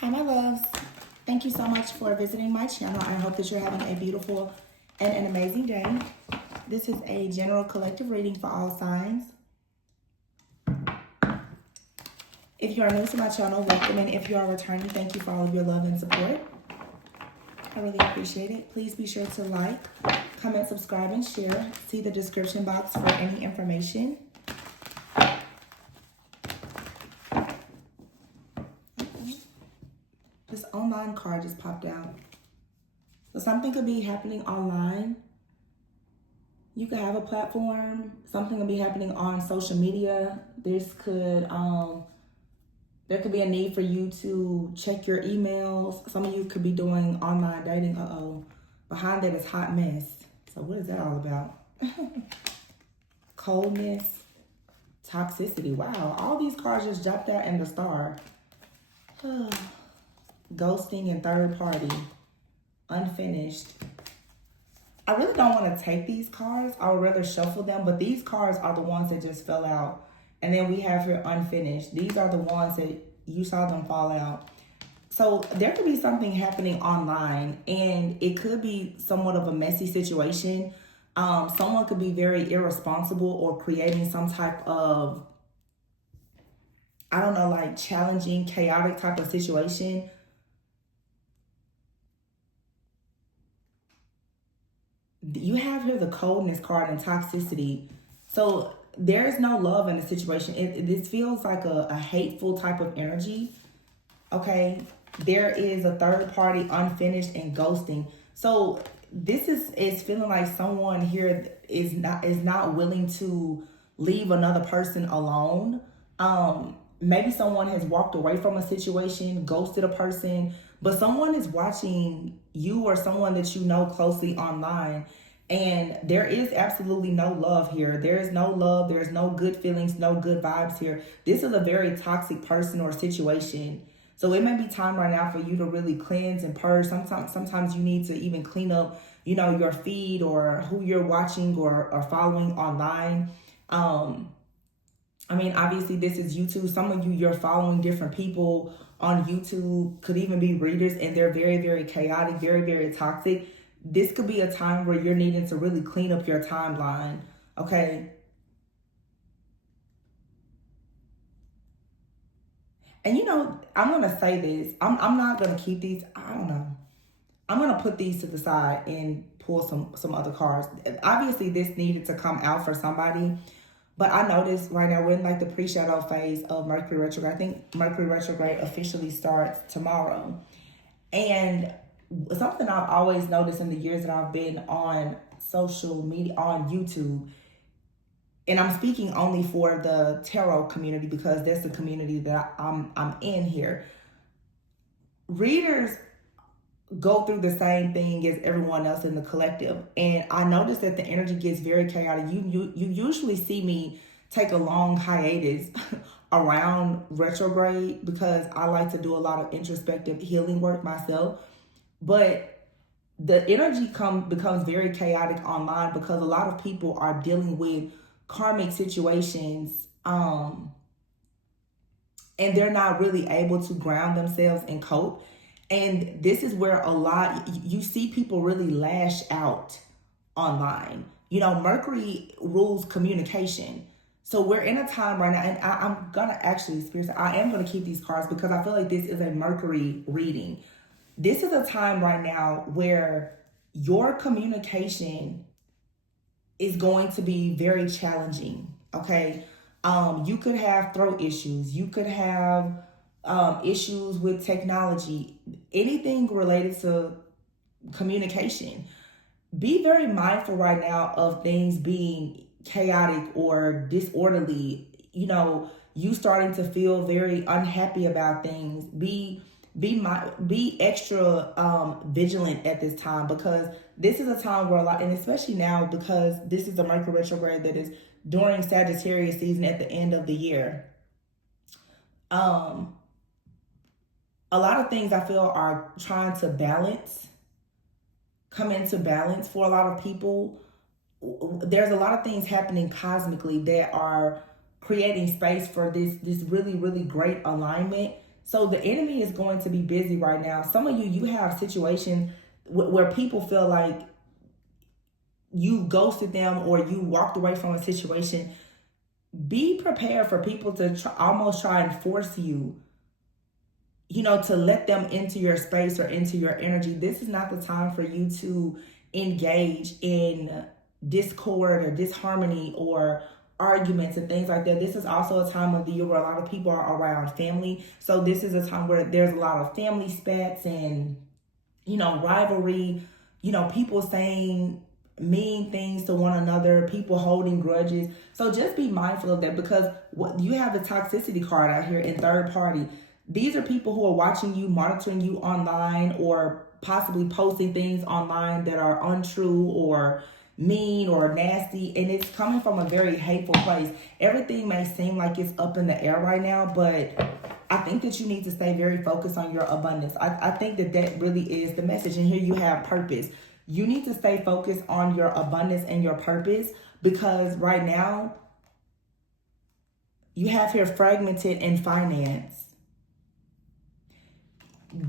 Hi, my loves. Thank you so much for visiting my channel. I hope that you're having a beautiful and an amazing day. This is a general collective reading for all signs. If you are new to my channel, welcome, and if you are returning, thank you for all of your love and support. I really appreciate it. Please be sure to like, comment, subscribe, and share. See the description box for any information. This online card just popped out. So something could be happening online. You could have a platform. Something could be happening on social media. There could be a need for you to check your emails. Some of you could be doing online dating. Behind that is hot mess. So what is that all about? Coldness, toxicity. Wow, all these cards just jumped out in the star. Ghosting and third party. Unfinished. I really don't want to take these cards. I would rather shuffle them, but these cards are the ones that just fell out. And then we have here unfinished. These are the ones that you saw them fall out. So there could be something happening online, and it could be somewhat of a messy situation. Someone could be very irresponsible or creating some type of, I don't know, like challenging, chaotic type of situation. You have here the coldness card and toxicity. So there is no love in the situation. This feels like a hateful type of energy. Okay. There is a third party, unfinished, and ghosting. So this is feeling like someone here is not willing to leave another person alone. Maybe someone has walked away from a situation, ghosted a person, but someone is watching you or someone that you know closely online, and there is absolutely no love here. There is no love. There's no good feelings, no good vibes here. This is a very toxic person or situation. So it may be time right now for you to really cleanse and purge. Sometimes you need to even clean up, your feed or who you're watching or following online. Obviously this is YouTube. Some of you're following different people on YouTube, could even be readers, and they're very, very chaotic, very, very toxic. This could be a time where you're needing to really clean up your timeline, okay? And I'm going to say this. I'm not going to keep these. I don't know. I'm going to put these to the side and pull some other cards. Obviously, this needed to come out for somebody. But I noticed right now we're in like the pre-shadow phase of Mercury retrograde. I think Mercury retrograde officially starts tomorrow. And something I've always noticed in the years that I've been on social media, on YouTube, and I'm speaking only for the tarot community because that's the community that I'm in here. Readers go through the same thing as everyone else in the collective, and I noticed that the energy gets very chaotic. You usually see me take a long hiatus around retrograde because I like to do a lot of introspective healing work myself, but the energy becomes very chaotic online because a lot of people are dealing with karmic situations, and they're not really able to ground themselves and cope. And this is where you see people really lash out online. Mercury rules communication. So we're in a time right now, and I'm going to actually, I am going to keep these cards because I feel like this is a Mercury reading. This is a time right now where your communication is going to be very challenging, okay? You could have throat issues. You could have issues with technology, anything related to communication. Be very mindful right now of things being chaotic or disorderly. You starting to feel very unhappy about things. Be extra vigilant at this time because this is a time where and especially now because this is the Mercury retrograde that is during Sagittarius season at the end of the year. A lot of things I feel are trying to come into balance for a lot of people. There's a lot of things happening cosmically that are creating space for this really, really great alignment. So the enemy is going to be busy right now. Some of you, you have situations where people feel like you ghosted them or you walked away from a situation. Be prepared for people to almost try and force you, to let them into your space or into your energy. This is not the time for you to engage in discord or disharmony or arguments and things like that. This is also a time of the year where a lot of people are around family. So this is a time where there's a lot of family spats and, rivalry, people saying mean things to one another, people holding grudges. So just be mindful of that, because what you have the toxicity card out here in third party. These are people who are watching you, monitoring you online, or possibly posting things online that are untrue or mean or nasty, and it's coming from a very hateful place. Everything may seem like it's up in the air right now, but I think that you need to stay very focused on your abundance. I think that really is the message. And here you have purpose. You need to stay focused on your abundance and your purpose, because right now you have here fragmented in finance.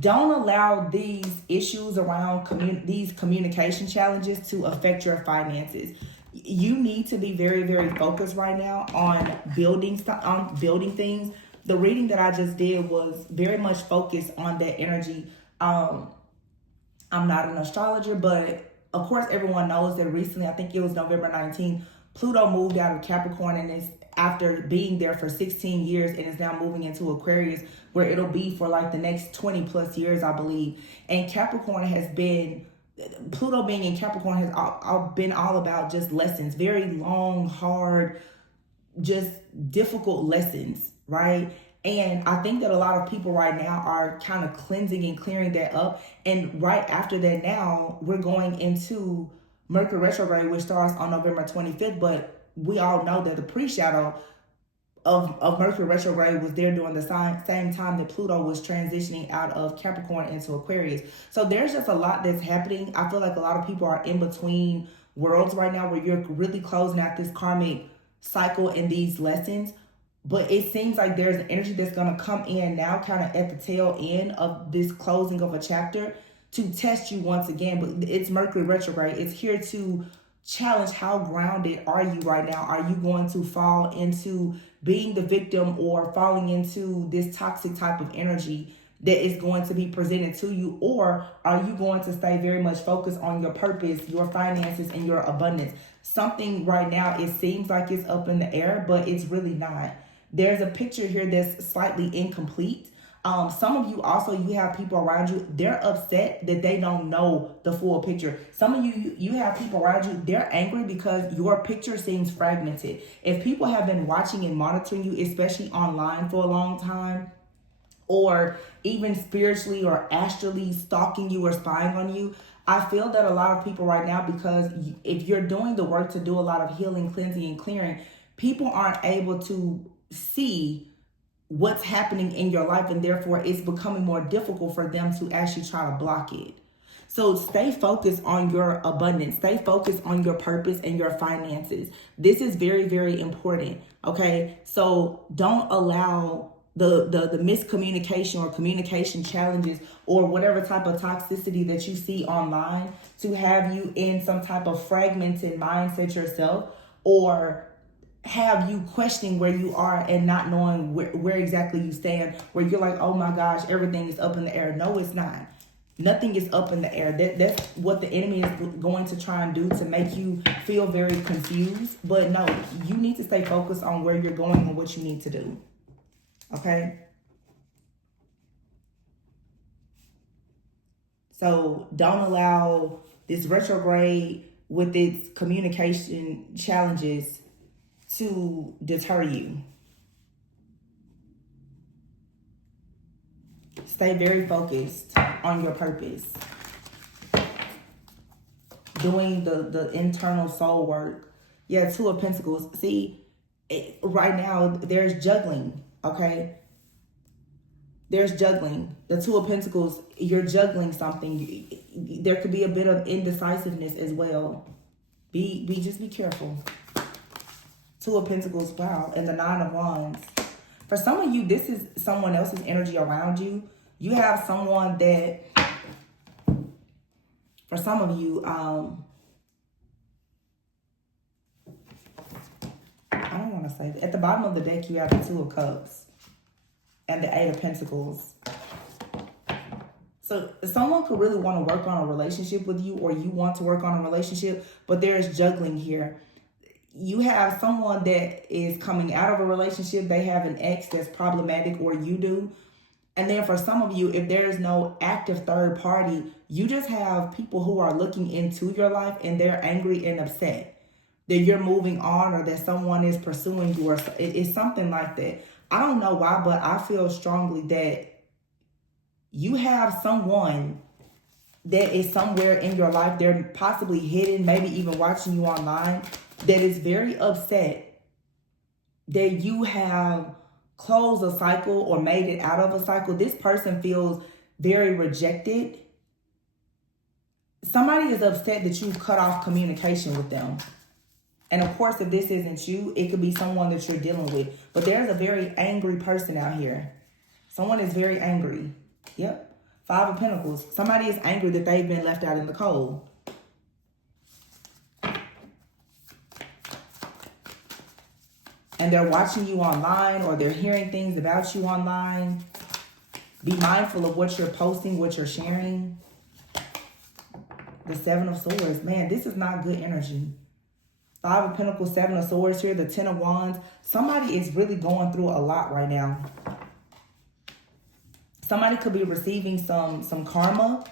Don't allow these issues around these communication challenges to affect your finances. You need to be very, very focused right now on building things. The reading that I just did was very much focused on that energy. I'm not an astrologer, but of course everyone knows that recently, I think it was November 19th, Pluto moved out of Capricorn, and is after being there for 16 years, and is now moving into Aquarius, where it'll be for like the next 20 plus years, I believe. And Capricorn has been, Pluto being in Capricorn has been all about just lessons, very long, hard, just difficult lessons, right? And I think that a lot of people right now are kind of cleansing and clearing that up. And right after that, now we're going into Mercury retrograde, which starts on November 25th. But we all know that the pre-shadow of Mercury retrograde was there during the same time that Pluto was transitioning out of Capricorn into Aquarius. So there's just a lot that's happening. I feel like a lot of people are in between worlds right now, where you're really closing out this karmic cycle and these lessons. But it seems like there's an energy that's going to come in now, kind of at the tail end of this closing of a chapter, to test you once again. But it's Mercury retrograde. It's here to challenge how grounded are you right now. Are you going to fall into being the victim, or falling into this toxic type of energy that is going to be presented to you? Or are you going to stay very much focused on your purpose, your finances, and your abundance? Something right now, it seems like it's up in the air, but it's really not. There's a picture here that's slightly incomplete. Some of you also, you have people around you, they're upset that they don't know the full picture. Some of you have people around you, they're angry because your picture seems fragmented. If people have been watching and monitoring you, especially online for a long time, or even spiritually or astrally stalking you or spying on you, I feel that a lot of people right now, because if you're doing the work to do a lot of healing, cleansing, and clearing, people aren't able to see what's happening in your life, and therefore it's becoming more difficult for them to actually try to block it. So stay focused on your abundance. Stay focused on your purpose and your finances. This is very, very important. Okay. So don't allow the miscommunication or communication challenges or whatever type of toxicity that you see online to have you in some type of fragmented mindset yourself, or have you questioning where you are and not knowing where exactly you stand, where you're like, oh my gosh, everything is up in the air. No, it's not. Nothing is up in the air. That's what the enemy is going to try and do, to make you feel very confused. But no, you need to stay focused on where you're going and what you need to do. Okay? So don't allow this retrograde with its communication challenges to deter you. Stay very focused on your purpose. Doing the internal soul work. Yeah, Two of Pentacles. See, right now there's juggling, okay? There's juggling. The Two of Pentacles, you're juggling something. There could be a bit of indecisiveness as well. Just be careful. Two of Pentacles, wow, and the Nine of Wands. For some of you, this is someone else's energy around you. You have someone that, for some of you, I don't want to say that. At the bottom of the deck, you have the Two of Cups and the Eight of Pentacles. So someone could really want to work on a relationship with you, or you want to work on a relationship, but there's juggling here. You have someone that is coming out of a relationship. They have an ex that's problematic, or you do. And then for some of you, if there's no active third party, you just have people who are looking into your life and they're angry and upset that you're moving on, or that someone is pursuing you, or it's something like that. I don't know why, but I feel strongly that you have someone that is somewhere in your life. They're possibly hidden, maybe even watching you online, that is very upset that you have closed a cycle or made it out of a cycle. This person feels very rejected. Somebody is upset that you've cut off communication with them. And of course, if this isn't you, it could be someone that you're dealing with. But there's a very angry person out here. Someone is very angry. Yep. Five of Pentacles. Somebody is angry that they've been left out in the cold. And they're watching you online, or they're hearing things about you online. Be mindful of what you're posting, what you're sharing. The Seven of Swords. Man, this is not good energy. Five of Pentacles, Seven of Swords here. The Ten of Wands. Somebody is really going through a lot right now. Somebody could be receiving some karma.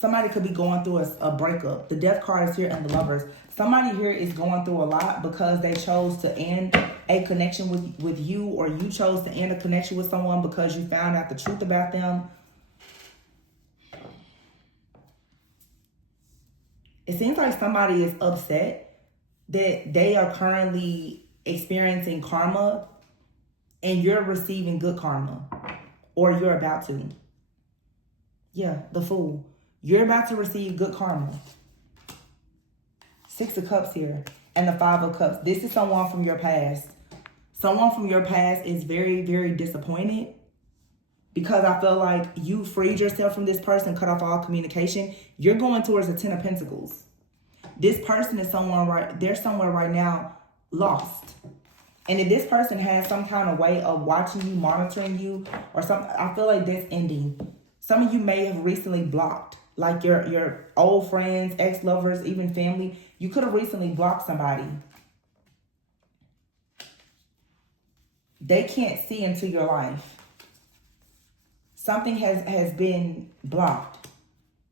Somebody could be going through a breakup. The Death card is here, and the Lovers. Somebody here is going through a lot because they chose to end a connection with you, or you chose to end a connection with someone because you found out the truth about them. It seems like somebody is upset that they are currently experiencing karma and you're receiving good karma, or you're about to. Yeah, the Fool. You're about to receive good karma. Six of Cups here and the Five of Cups. This is someone from your past. Someone from your past is very, very disappointed because I feel like you freed yourself from this person, cut off all communication. You're going towards the Ten of Pentacles. This person is they're somewhere right now lost. And if this person has some kind of way of watching you, monitoring you, or something, I feel like that's ending. Some of you may have recently blocked, like your old friends, ex-lovers, even family. You could have recently blocked somebody. They can't see into your life. Something has been blocked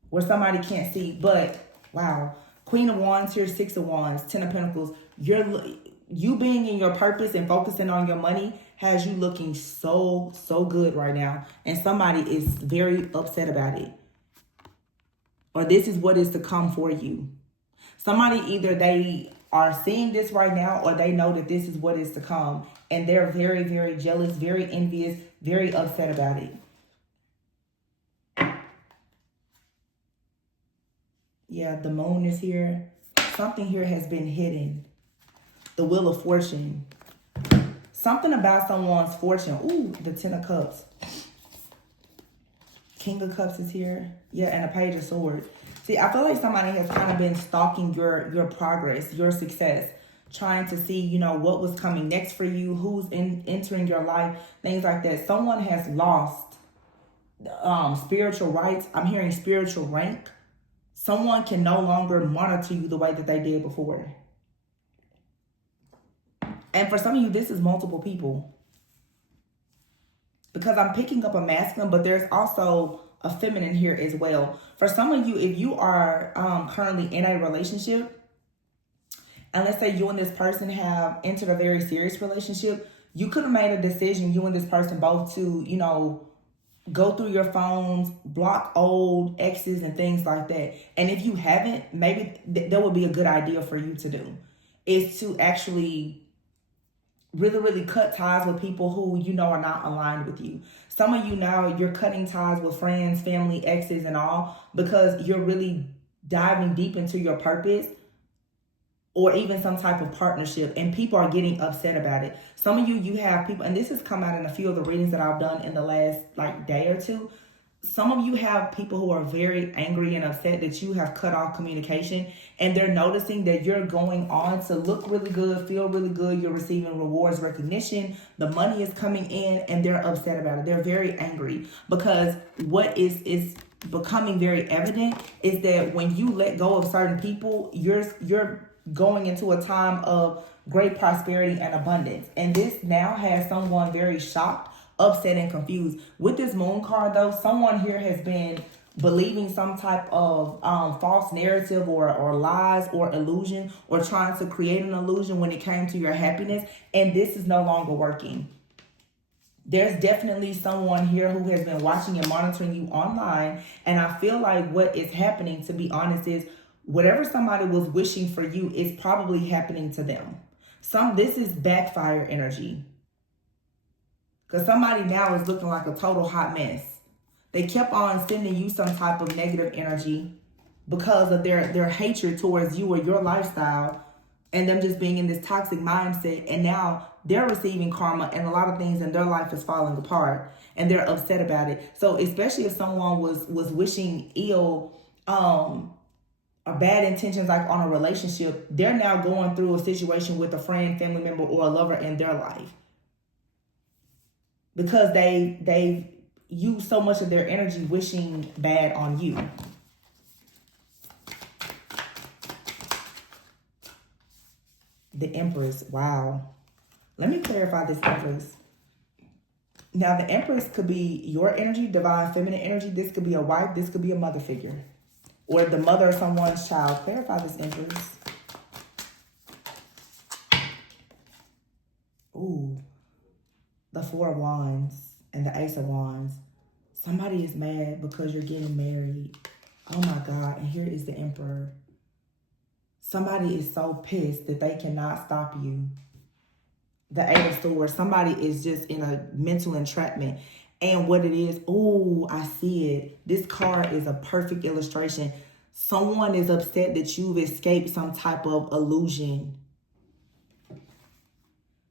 where somebody can't see. But, wow. Queen of Wands here, Six of Wands, Ten of Pentacles. You being in your purpose and focusing on your money has you looking so good right now. And somebody is very upset about it. Or this is what is to come for you. Somebody, either they are seeing this right now, or they know that this is what is to come. And they're very, very jealous, very envious, very upset about it. Yeah, the Moon is here. Something here has been hidden. The Wheel of Fortune. Something about someone's fortune. Ooh, the Ten of Cups. King of Cups is here. Yeah, and a Page of Swords. See, I feel like somebody has kind of been stalking your progress, your success. Trying to see, you know, what was coming next for you. Who's entering your life. Things like that. Someone has lost spiritual rights. I'm hearing spiritual rank. Someone can no longer monitor you the way that they did before. And for some of you, this is multiple people. Because I'm picking up a masculine, but there's also a feminine here as well. For some of you, if you are currently in a relationship, and let's say you and this person have entered a very serious relationship, you could have made a decision, you and this person both, to, you know, go through your phones, block old exes and things like that. And if you haven't, maybe that would be a good idea for you to do, is to actually really cut ties with people who you know are not aligned with you. Some of you now, you're cutting ties with friends, family, exes and all, because you're really diving deep into your purpose. or even some type of partnership, and people are getting upset about it. Some of you have people, and this has come out in a few of the readings that I've done in the last like day or two. Some of you have people who are very angry and upset that you have cut off communication, and they're noticing that you're going on to look really good, feel really good. You're receiving rewards, recognition. The money is coming in, and they're upset about it. They're very angry because what is becoming very evident is that when you let go of certain people, you're going into a time of great prosperity and abundance. And this now has someone very shocked, upset, and confused. With this moon card, though, someone here has been believing some type of false narrative or lies or illusion, or trying to create an illusion when it came to your happiness. And this is no longer working. There's definitely someone here who has been watching and monitoring you online. And I feel like what is happening, to be honest, is whatever somebody was wishing for you is probably happening to them. This is backfire energy. Because somebody now is looking like a total hot mess. They kept on sending you some type of negative energy because of their hatred towards you or your lifestyle, and them just being in this toxic mindset. And now they're receiving karma, and a lot of things in their life is falling apart, and they're upset about it. So especially if someone was wishing ill or bad intentions, like on a relationship, they're now going through a situation with a friend, family member, or a lover in their life because they use so much of their energy wishing bad on you. The Empress. Wow. Let me clarify this, Empress. Now, the Empress could be your energy, divine feminine energy. This could be a wife. This could be a mother figure. Or the mother of someone's child. Clarify this, Empress. Ooh. The Four of Wands and the Ace of Wands. Somebody is mad because you're getting married. Oh my God. And here is the Emperor. Somebody is so pissed that they cannot stop you. The Eight of Swords. Somebody is just in a mental entrapment. And what it is, oh, I see it. This card is a perfect illustration. Someone is upset that you've escaped some type of illusion.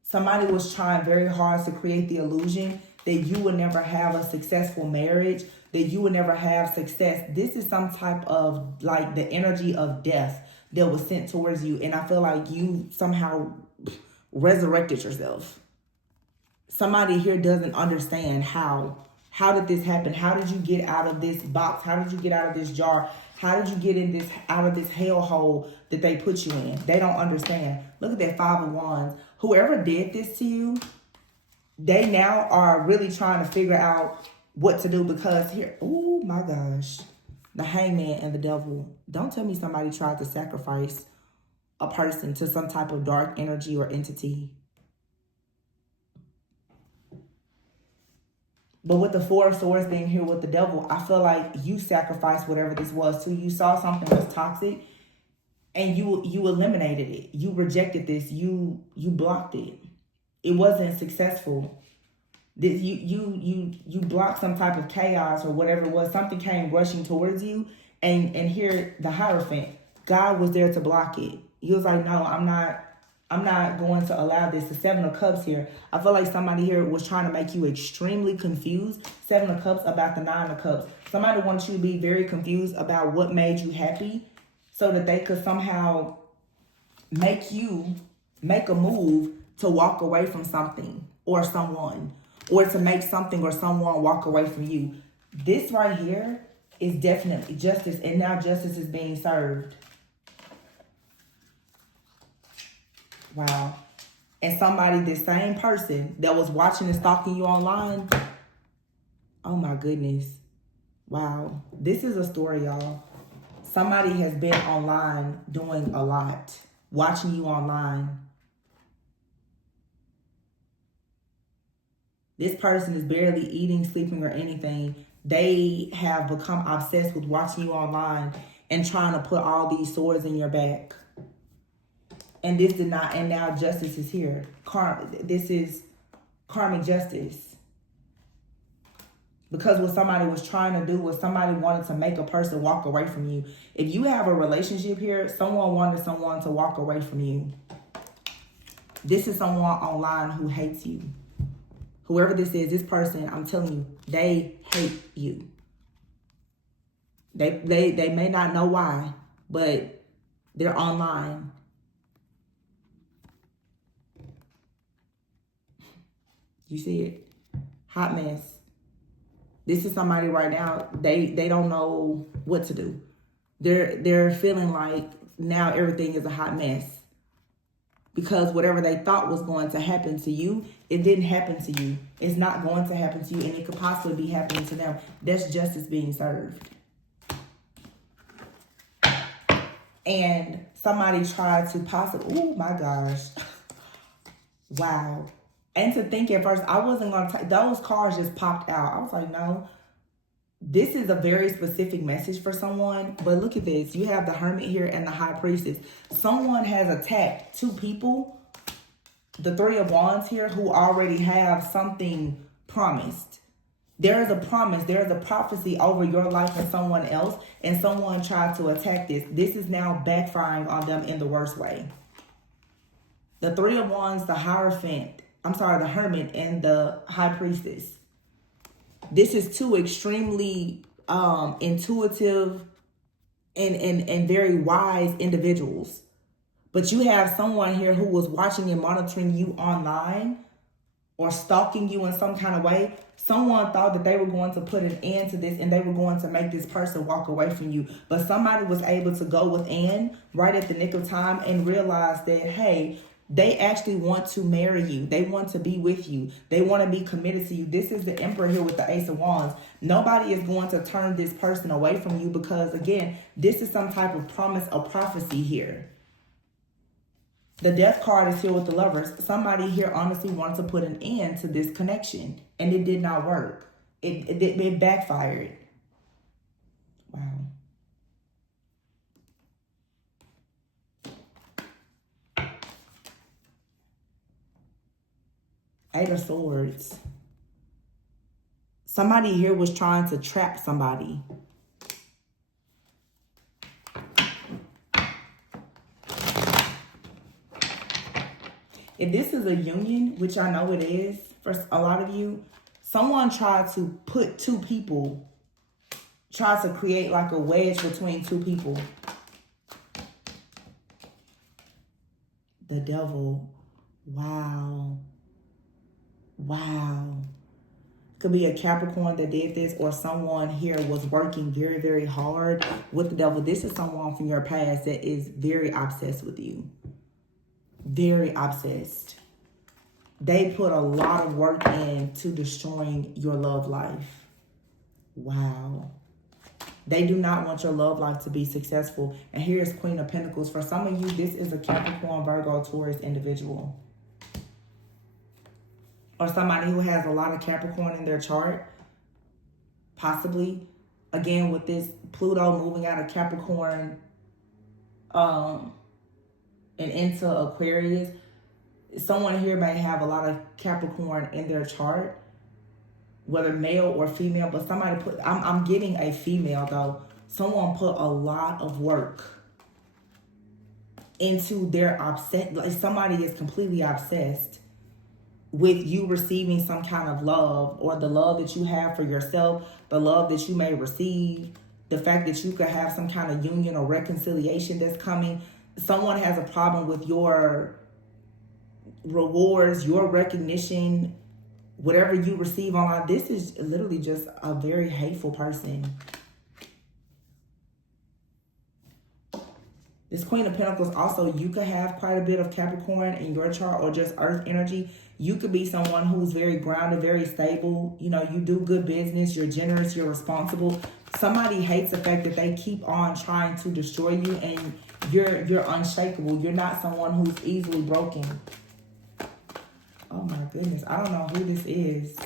Somebody was trying very hard to create the illusion that you would never have a successful marriage, that you would never have success. This is some type of like the energy of death that was sent towards you. And I feel like you somehow resurrected yourself. Somebody here doesn't understand how did this happen? How did you get out of this box? How did you get out of this jar? How did you get out of this hellhole that they put you in? They don't understand. Look at that Five of Wands. Whoever did this to you, they now are really trying to figure out what to do, because here, oh my gosh, the Hangman and the Devil. Don't tell me somebody tried to sacrifice a person to some type of dark energy or entity. But with the Four of Swords being here with the Devil, I feel like you sacrificed whatever this was too. You saw something was toxic and you eliminated it. You rejected this. You blocked it. It wasn't successful. You blocked some type of chaos or whatever it was. Something came rushing towards you, and here the Hierophant. God was there to block it. He was like, no, I'm not going to allow this. The Seven of Cups here. I feel like somebody here was trying to make you extremely confused. Seven of Cups about the Nine of Cups. Somebody wants you to be very confused about what made you happy, so that they could somehow make a move to walk away from something or someone, or to make something or someone walk away from you. This right here is definitely justice, and now justice is being served. Wow. And somebody, the same person that was watching and stalking you online, oh my goodness. Wow. This is a story, y'all. Somebody has been online doing a lot, watching you online. This person is barely eating, sleeping, or anything. They have become obsessed with watching you online and trying to put all these swords in your back. And this did not, and now justice is here. This is karmic justice. Because what somebody was trying to do was somebody wanted to make a person walk away from you. If you have a relationship here, someone wanted someone to walk away from you. This is someone online who hates you. Whoever this is, this person, I'm telling you, they hate you. They may not know why, but they're online. You see it? Hot mess. This is somebody right now, they don't know what to do. They're feeling like now everything is a hot mess. Because whatever they thought was going to happen to you, it didn't happen to you. It's not going to happen to you, and it could possibly be happening to them. That's justice being served. And somebody tried to possibly, oh my gosh. Wow. And to think at first, I wasn't going to, those cards just popped out. I was like, no, this is a very specific message for someone. But look at this. You have the Hermit here and the High Priestess. Someone has attacked two people, the Three of Wands here, who already have something promised. There is a promise. There is a prophecy over your life and someone else. And someone tried to attack this. This is now backfiring on them in the worst way. The Three of Wands, the Hierophant, the Hermit and the High Priestess. This is two extremely intuitive and very wise individuals. But you have someone here who was watching and monitoring you online or stalking you in some kind of way. Someone thought that they were going to put an end to this and they were going to make this person walk away from you. But somebody was able to go within right at the nick of time and realize that, hey, they actually want to marry you. They want to be with you. They want to be committed to you. This is the Emperor here with the Ace of Wands. Nobody is going to turn this person away from you because, again, this is some type of promise or prophecy here. The Death card is here with the Lovers. Somebody here honestly wanted to put an end to this connection, and it did not work. It backfired. Wow. Eight of Swords. Somebody here was trying to trap somebody. If this is a union, which I know it is for a lot of you, someone tried to put two people, tried to create like a wedge between two people. The Devil. Wow. Wow. Could be a Capricorn that did this, or someone here was working very, very hard with the Devil. This is someone from your past that is very obsessed with you. Very obsessed. They put a lot of work into destroying your love life. Wow. They do not want your love life to be successful. And here's Queen of Pentacles. For some of you, this is a Capricorn, Virgo, Taurus individual. Or somebody who has a lot of Capricorn in their chart. Possibly. Again, with this Pluto moving out of Capricorn and into Aquarius. Someone here may have a lot of Capricorn in their chart. Whether male or female. But somebody put, I'm getting a female though. Someone put a lot of work into their obsessed. Like somebody is completely obsessed with you receiving some kind of love, or the love that you have for yourself, the love that you may receive, the fact that you could have some kind of union or reconciliation that's coming. Someone has a problem with your rewards, your recognition, whatever you receive online. This is literally just a very hateful person. This Queen of Pentacles also, you could have quite a bit of Capricorn in your chart, or just earth energy. You could be someone who's very grounded, very stable. You know, you do good business. You're generous. You're responsible. Somebody hates the fact that they keep on trying to destroy you, and you're unshakable. You're not someone who's easily broken. Oh my goodness. I don't know who this is.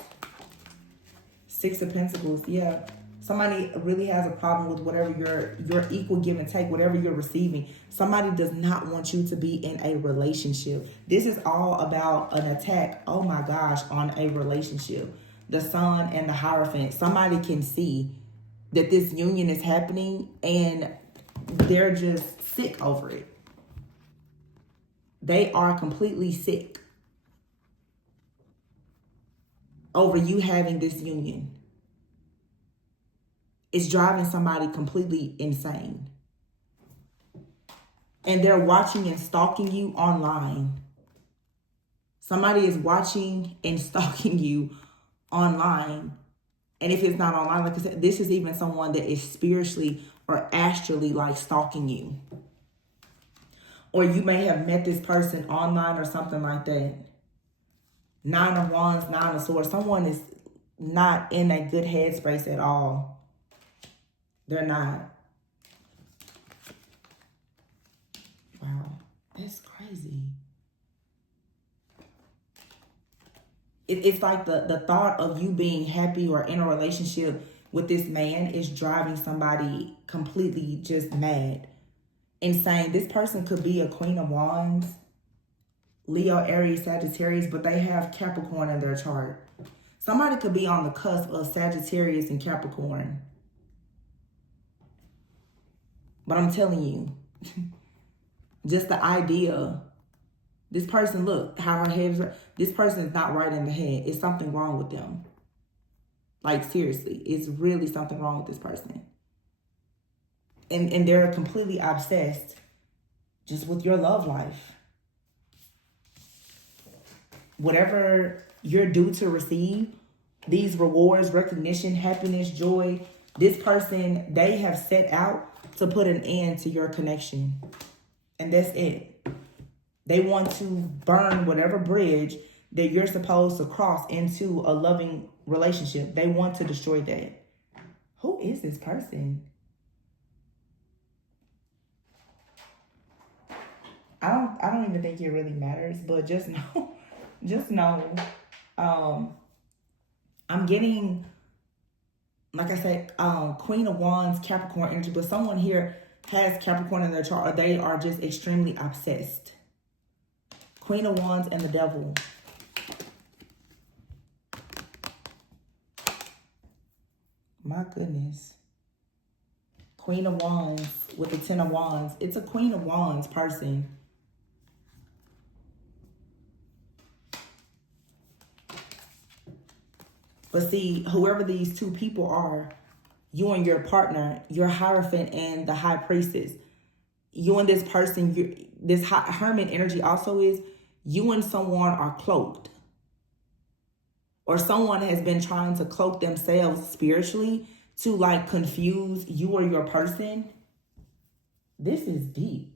Six of Pentacles. Yeah. Somebody really has a problem with whatever your equal give and take, whatever you're receiving. Somebody does not want you to be in a relationship. This is all about an attack, oh my gosh, on a relationship. the Sun and the Hierophant, somebody can see that this union is happening and they're just sick over it. They are completely sick over you having this union. It's driving somebody completely insane. And they're watching and stalking you online. Somebody is watching and stalking you online. And if it's not online, like I said, this is even someone that is spiritually or astrally like stalking you. Or you may have met this person online or something like that. 9 of Wands, 9 of Swords. Someone is not in a good headspace at all. They're not. Wow, that's crazy. It's like the thought of you being happy or in a relationship with this man is driving somebody completely just mad. Insane. This person could be a Queen of Wands, Leo, Aries, Sagittarius, but they have Capricorn in their chart. Somebody could be on the cusp of Sagittarius and Capricorn. But I'm telling you, just the idea, this person, look, how her head is, this person is not right in the head. It's something wrong with them. Like, seriously, it's really something wrong with this person. And they're completely obsessed just with your love life. Whatever you're due to receive, these rewards, recognition, happiness, joy, this person, they have set out to put an end to your connection. And that's it. They want to burn whatever bridge that you're supposed to cross into a loving relationship. They want to destroy that. Who is this person? I don't even think it really matters, but just know, I'm getting, like I said, Queen of Wands, Capricorn energy, but someone here has Capricorn in their chart, or they are just extremely obsessed. Queen of Wands and the Devil. My goodness. Queen of Wands with the 10 of Wands. It's a Queen of Wands person. But see, whoever these two people are, you and your partner, your Hierophant and the High Priestess, you and this person, this Hermit energy also is, you and someone are cloaked. Or someone has been trying to cloak themselves spiritually to like confuse you or your person. This is deep.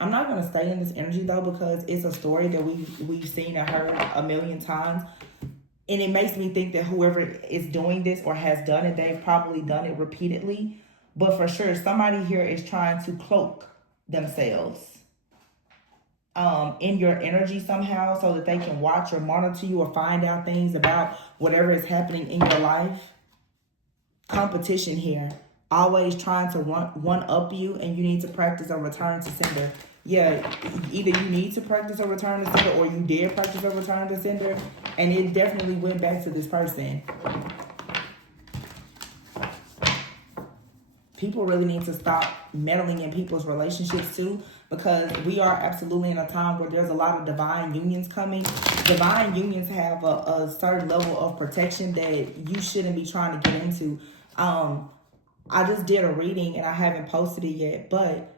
I'm not going to stay in this energy though, because it's a story that we've seen and heard a million times. And it makes me think that whoever is doing this or has done it, they've probably done it repeatedly. But for sure, somebody here is trying to cloak themselves in your energy somehow so that they can watch or monitor you or find out things about whatever is happening in your life. Competition here. Always trying to one up you, and you need to practice a return to sender. Yeah, either you need to practice a return to sender or you did practice a return to sender, and it definitely went back to this person. People really need to stop meddling in people's relationships too, because we are absolutely in a time where there's a lot of divine unions coming. Divine unions have a certain level of protection that you shouldn't be trying to get into. I just did a reading and I haven't posted it yet, but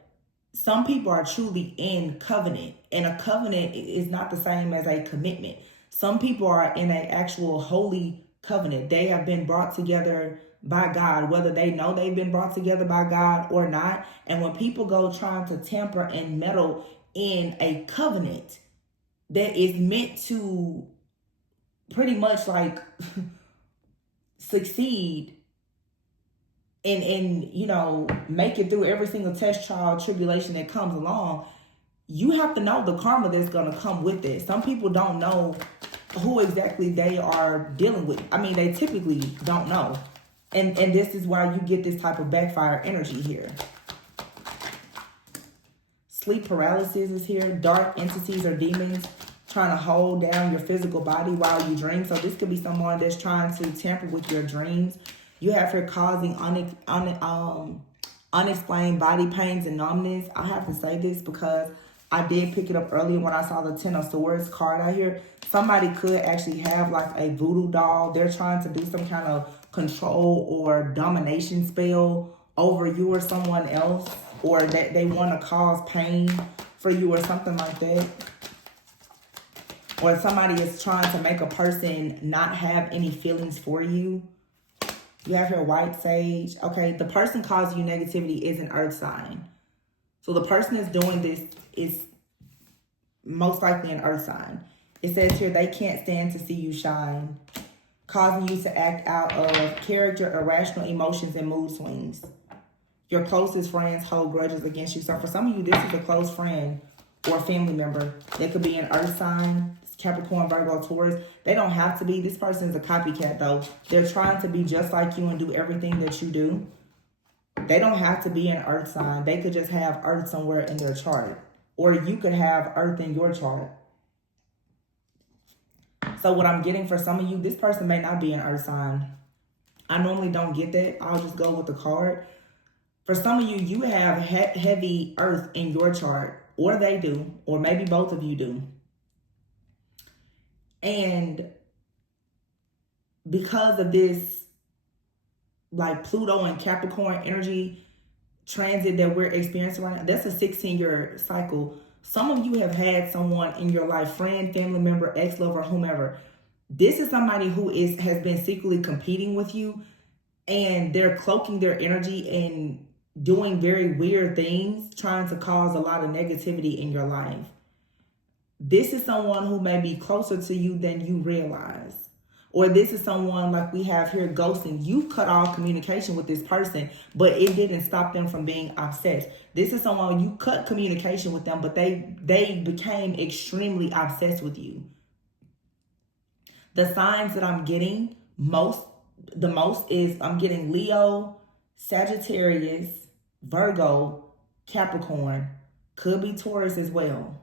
some people are truly in covenant, and a covenant is not the same as a commitment. Some people are in an actual holy covenant. They have been brought together by God, whether they know they've been brought together by God or not. And when people go trying to tamper and meddle in a covenant that is meant to pretty much like succeed and you know, make it through every single test, trial, tribulation that comes along, you have to know the karma that's going to come with it. Some people don't know who exactly they are dealing with. I mean, they typically don't know. And this is why you get this type of backfire energy here. Sleep paralysis is here. Dark entities or demons trying to hold down your physical body while you dream. So this could be someone that's trying to tamper with your dreams. You have her causing unexplained body pains and numbness. I have to say this because I did pick it up earlier when I saw the Ten of Swords card out here. Somebody could actually have like a voodoo doll. They're trying to do some kind of control or domination spell over you or someone else, or that they want to cause pain for you or something like that. Or somebody is trying to make a person not have any feelings for you. You have your white sage. Okay, the person causing you negativity is an earth sign. So the person that's doing this is most likely an earth sign. It says here they can't stand to see you shine, causing you to act out of character, irrational emotions, and mood swings. Your closest friends hold grudges against you. So for some of you, this is a close friend or family member. They could be an earth sign, Capricorn, Virgo, Taurus. They don't have to be. This person is a copycat though. They're trying to be just like you and do everything that you do. They don't have to be an earth sign. They could just have earth somewhere in their chart. Or you could have earth in your chart. So what I'm getting for some of you, this person may not be an earth sign. I normally don't get that. I'll just go with the card. For some of you, you have heavy earth in your chart. Or they do. Or maybe both of you do. And because of this, like Pluto and Capricorn energy transit that we're experiencing right now, that's a 16-year cycle. Some of you have had someone in your life, friend, family member, ex-lover, whomever. This is somebody who has been secretly competing with you, and they're cloaking their energy and doing very weird things, trying to cause a lot of negativity in your life. This is someone who may be closer to you than you realize. Or this is someone like we have here, ghosting. You cut off communication with this person, but it didn't stop them from being obsessed. This is someone you cut communication with them, but they became extremely obsessed with you. The signs that I'm getting the most is I'm getting Leo, Sagittarius, Virgo, Capricorn. Could be Taurus as well.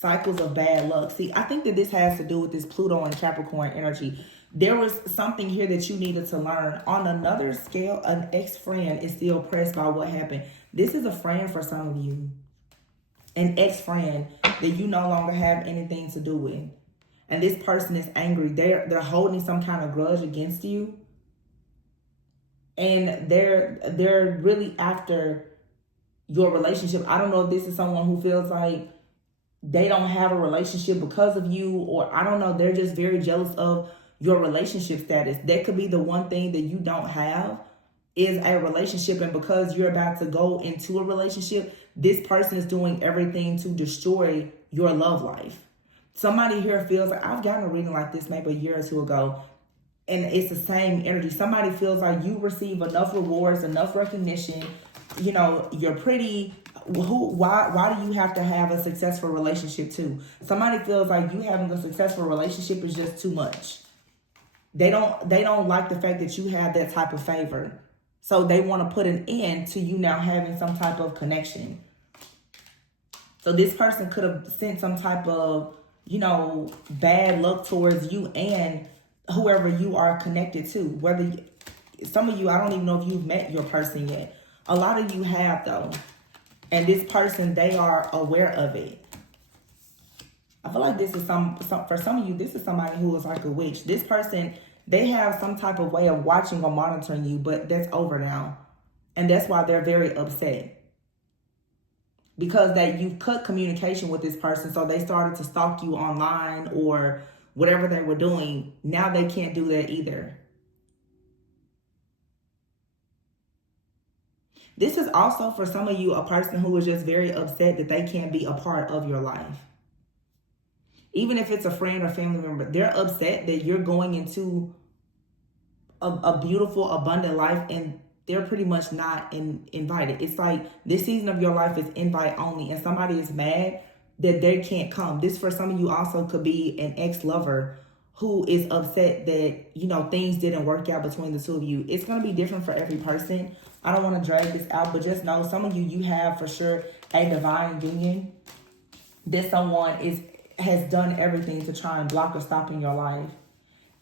Cycles of bad luck. See, I think that this has to do with this Pluto and Capricorn energy. There was something here that you needed to learn. On another scale, an ex-friend is still pressed by what happened. This is a friend for some of you. An ex-friend that you no longer have anything to do with. And this person is angry. They're holding some kind of grudge against you. And they're really after your relationship. I don't know if this is someone who feels like they don't have a relationship because of you, or I don't know, they're just very jealous of your relationship status. That could be the one thing that you don't have is a relationship, and because you're about to go into a relationship, this person is doing everything to destroy your love life. Somebody here feels like, I've gotten a reading like this maybe a year or two ago, and it's the same energy. Somebody feels like you receive enough rewards, enough recognition, you know, you're pretty. Why do you have to have a successful relationship too? Somebody feels like you having a successful relationship is just too much. They don't like the fact that you have that type of favor. So they want to put an end to you now having some type of connection. So this person could have sent some type of, you know, bad luck towards you and whoever you are connected to. Some of you, I don't even know if you've met your person yet. A lot of you have though. And this person, they are aware of it. I feel like this is for some of you, this is somebody who is like a witch. This person, they have some type of way of watching or monitoring you, but that's over now. And that's why they're very upset. Because you've cut communication with this person, so they started to stalk you online or whatever they were doing. Now they can't do that either. This is also for some of you a person who is just very upset that they can't be a part of your life. Even if it's a friend or family member, they're upset that you're going into a beautiful, abundant life and they're pretty much not invited. It's like this season of your life is invite only and somebody is mad that they can't come. This for some of you also could be an ex-lover who is upset that, you know, things didn't work out between the two of you. It's going to be different for every person. I don't want to drag this out, but just know some of you have for sure a divine union. That someone has done everything to try and block or stop in your life.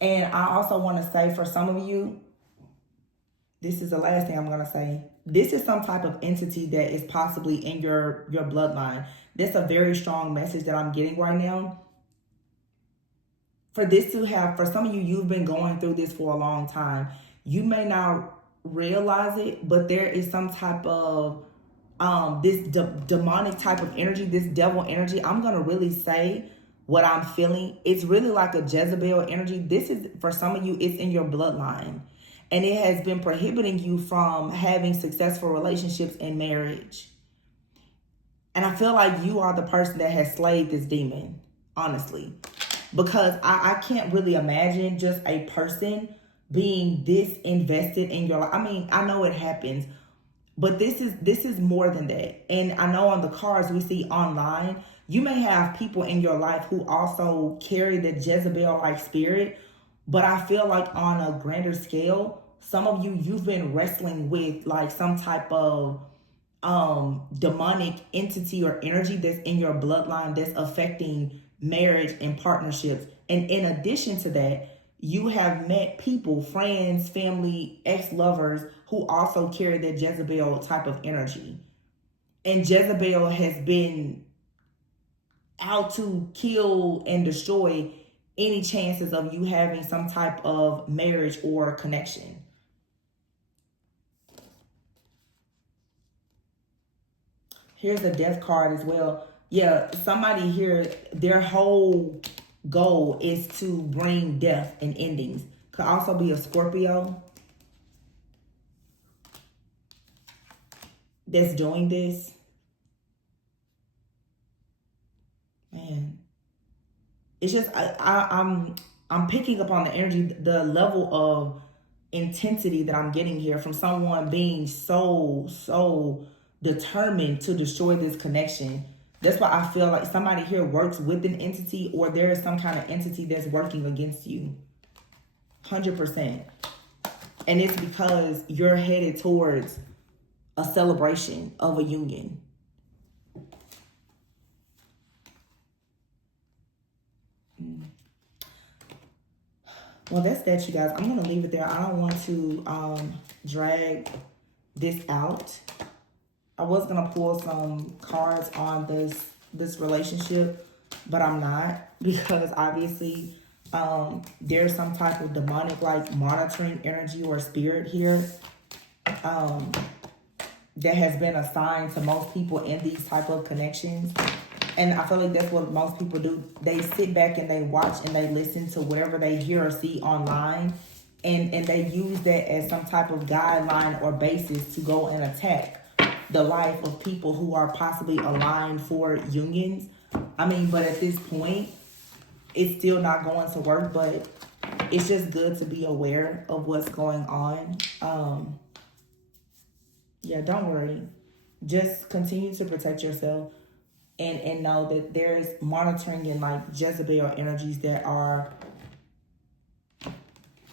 And I also want to say for some of you, this is the last thing I'm going to say. This is some type of entity that is possibly in your bloodline. That's a very strong message that I'm getting right now. For this to have, for some of you, you've been going through this for a long time. You may not realize it, but there is some type of this demonic type of energy, this devil energy. I'm going to really say what I'm feeling. It's really like a Jezebel energy. This is, for some of you, it's in your bloodline. And it has been prohibiting you from having successful relationships and marriage. And I feel like you are the person that has slayed this demon, honestly. Because I can't really imagine just a person being this invested in your life. I mean, I know it happens. But this is more than that. And I know on the cards we see online, you may have people in your life who also carry the Jezebel-like spirit. But I feel like on a grander scale, some of you've been wrestling with like some type of demonic entity or energy that's in your bloodline that's affecting marriage and partnerships. And in addition to that, you have met people, friends, family, ex-lovers who also carry that Jezebel type of energy. And Jezebel has been out to kill and destroy any chances of you having some type of marriage or connection. Here's a death card as well. Yeah, somebody here, their whole goal is to bring death and endings. Could also be a Scorpio that's doing this. Man, it's just I'm picking up on the energy, the level of intensity that I'm getting here from someone being so determined to destroy this connection. That's why I feel like somebody here works with an entity, or there is some kind of entity that's working against you. 100%. And it's because you're headed towards a celebration of a union. Well, that's that, you guys. I'm going to leave it there. I don't want to drag this out. I was going to pull some cards on this relationship, but I'm not, because obviously there's some type of demonic like monitoring energy or spirit here that has been assigned to most people in these type of connections. And I feel like that's what most people do. They sit back and they watch and they listen to whatever they hear or see online, and they use that as some type of guideline or basis to go and attack the life of people who are possibly aligned for unions. I mean, but at this point, it's still not going to work, but it's just good to be aware of what's going on. Yeah, don't worry. Just continue to protect yourself and know that there's monitoring and like Jezebel energies that are...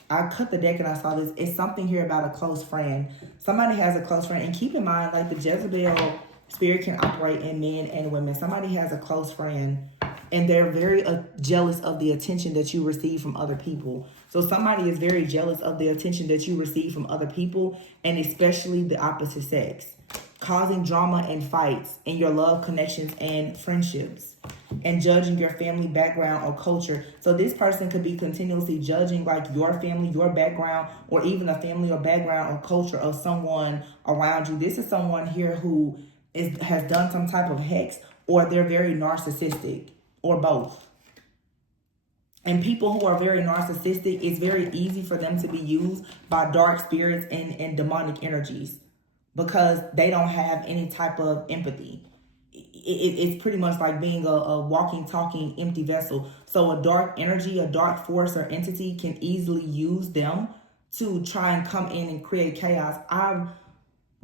I cut the deck and I saw this. It's something here about a close friend. Somebody has a close friend. And keep in mind, like the Jezebel spirit can operate in men and women. Somebody has a close friend and they're very jealous of the attention that you receive from other people. So somebody is very jealous of the attention that you receive from other people, and especially the opposite sex, causing drama and fights in your love connections and friendships, and judging your family background or culture. So this person could be continuously judging like your family, your background, or even a family or background or culture of someone around you. This is someone here who has done some type of hex, or they're very narcissistic, or both. And people who are very narcissistic, it's very easy for them to be used by dark spirits and demonic energies, because they don't have any type of empathy. It's pretty much like being a walking, talking, empty vessel. So a dark energy, a dark force or entity can easily use them to try and come in and create chaos. I'm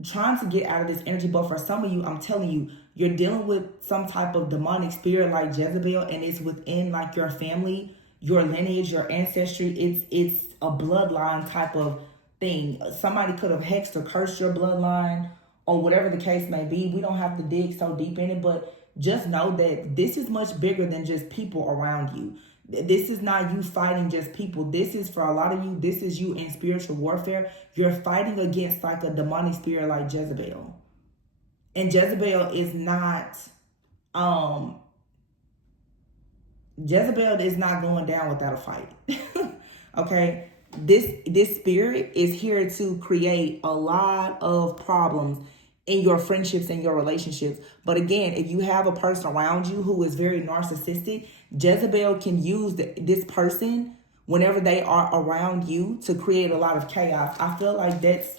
trying to get out of this energy, but for some of you, I'm telling you, you're dealing with some type of demonic spirit like Jezebel, and it's within like your family. your lineage, your ancestry. It's a bloodline type of thing. Somebody could have hexed or cursed your bloodline or whatever the case may be. We don't have to dig so deep in it, but just know that this is much bigger than just people around you. This is not you fighting just people. This is, for a lot of you, this is you in spiritual warfare. You're fighting against like a demonic spirit like Jezebel. And Jezebel is not, Jezebel is not going down without a fight. Okay? This spirit is here to create a lot of problems in your friendships and your relationships. But again, if you have a person around you who is very narcissistic, Jezebel can use this person whenever they are around you to create a lot of chaos. I feel like that's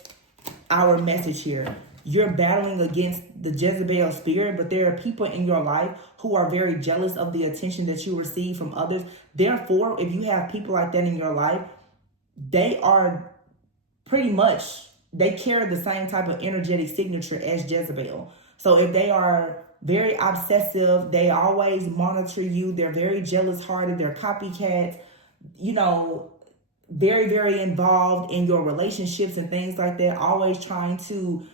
our message here. You're battling against the Jezebel spirit, but there are people in your life who are very jealous of the attention that you receive from others. Therefore, if you have people like that in your life, they are pretty much, they carry the same type of energetic signature as Jezebel. So if they are very obsessive, they always monitor you, they're very jealous hearted, they're copycats, you know, very, very involved in your relationships and things like that, always trying to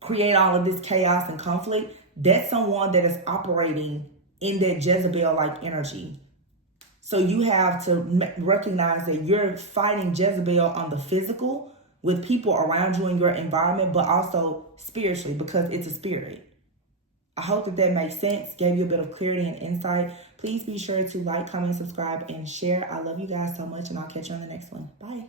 create all of this chaos and conflict, that's someone that is operating in that Jezebel-like energy. So you have to recognize that you're fighting Jezebel on the physical with people around you in your environment, but also spiritually, because it's a spirit. I hope that makes sense, gave you a bit of clarity and insight. Please be sure to like, comment, subscribe, and share. I love you guys so much, and I'll catch you on the next one. Bye.